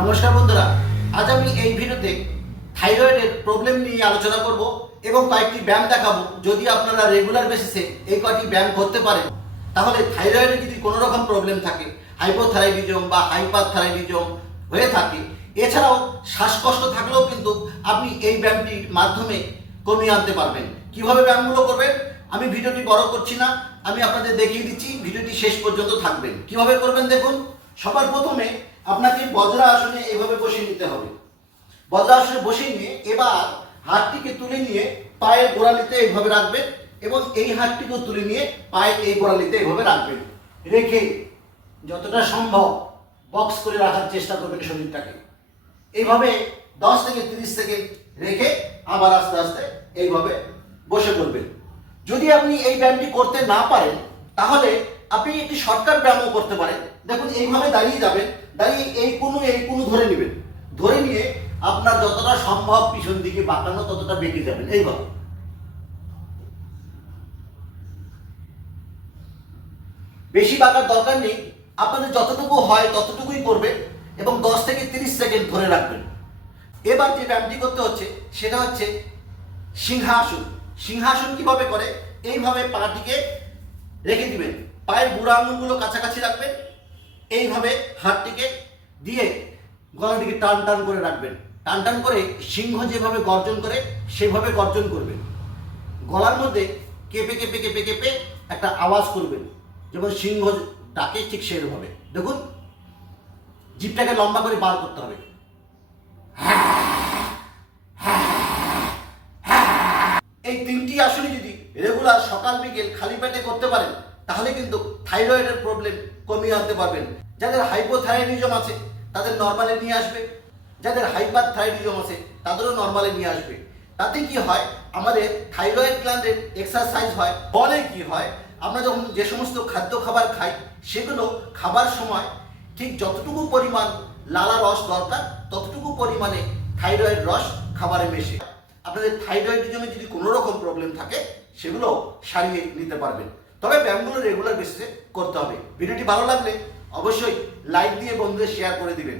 নমস্কার বন্ধুরা, আজ আমি এই ভিডিওতে থাইরয়েডের প্রবলেম নিয়ে আলোচনা করব এবং কয়েকটি ব্যায়াম দেখাবো। যদি আপনারা রেগুলার বেসিসে এই কয়েকটি ব্যায়াম করতে পারেন তাহলে থাইরয়েডে যদি কোনো রকম প্রবলেম থাকে, হাইপোথাইরয়েডিজম বা হাইপারথাইরয়েডিজম হয়ে থাকে, এছাড়াও শ্বাসকষ্ট থাকলেও কিন্তু আপনি এই ব্যায়ামটির মাধ্যমে কমিয়ে আনতে পারবেন। কিভাবে ব্যায়ামগুলো করবেন আমি ভিডিওটি বড় করছি না, আমি আপনাদের দেখিয়ে দিচ্ছি, ভিডিওটি শেষ পর্যন্ত থাকবেন। কিভাবে করবেন দেখুন। সবার প্রথমে আপনাকে বজ্রাসনে এইভাবে বসিয়ে নিতে হবে। বজ্রাসনে বসিয়ে নিয়ে এবার হাতটিকে তুলে নিয়ে পায়ের গোড়ালিতে এইভাবে রাখবেন এবং এই হাতটিকেও তুলে নিয়ে পায়ের এই গোড়ালিতে এইভাবে রাখবেন। রেখে যতটা সম্ভব বক্স করে রাখার চেষ্টা করবেন শরীরটাকে। এইভাবে 10 থেকে 30 সেকেন্ড রেখে আবার আস্তে আস্তে এইভাবে বসে পড়বেন। যদি আপনি এই ব্যায়ামটি করতে না পারেন তাহলে আপনি একটি শর্টকাট ব্যায়ামও করতে পারেন। দেখুন, এইভাবে দাঁড়িয়ে যাবেন, দাঁড়িয়ে এই কোনো ধরে নেবেন, ধরে নিয়ে আপনার যতটা সম্ভব পিছন দিকে বাঁকানো ততটা বেঁকে যাবেন। এইভাবে বেশি বাঁকার দরকার নেই, আপনাদের যতটুকু হয় ততটুকুই করবেন এবং 10 থেকে 30 সেকেন্ড ধরে রাখবেন। এবার যে ব্যায়ামটি করতে হচ্ছে সেটা হচ্ছে সিংহাসন। সিংহাসন কিভাবে করে, এইভাবে পাটিকে রেখে দিবেন, পায়ের বুড়া আঙুলগুলো কাছাকাছি রাখবেন, এইভাবে হাতটিকে দিয়ে গলাটিকে টান টান করে রাখবেন। টান টান করে সিংহ যেভাবে গর্জন করে সেভাবে গর্জন করবেন। গলার মধ্যে কেঁপে কেঁপে কেঁপে কেঁপে একটা আওয়াজ করবেন, যেমন সিংহ ডাকে ঠিক সেভাবে। দেখুন, জিভটাকে লম্বা করে বার করতে হবে। এই 3টি আসনই যদি রেগুলার সকাল বিকেল খালি পেটে করতে পারেন তাহলে কিন্তু থাইরয়েডের প্রবলেম কমিয়ে আনতে পারবেন। যাদের হাইপোথাইরয়েডিজম আছে তাদের নর্মালে নিয়ে আসবে, যাদের হাইপারথাইরয়েডিজম আছে তাদেরও নর্মালে নিয়ে আসবে। তাতে কি হয়, আমাদের থাইরয়েড গ্ল্যান্ডের এক্সারসাইজ হয়, ফলে কি হয়, আমরা যখন যে সমস্ত খাদ্য খাবার খাই সেগুলো খাবার সময় ঠিক যতটুকু পরিমাণ লালা রস দরকার ততটুকু পরিমাণে থাইরয়েড রস খাবারে মেশে আপনাদের থাইরয়েডিজমে যদি কোনো রকম প্রবলেম থাকে সেগুলো সারিয়ে নিতে পারবেন। তবে ব্যায়ামগুলো রেগুলার বেসিসে করতে হবে। ভিডিওটি ভালো লাগলে অবশ্যই লাইক দিয়ে বন্ধুদের শেয়ার করে দিবেন।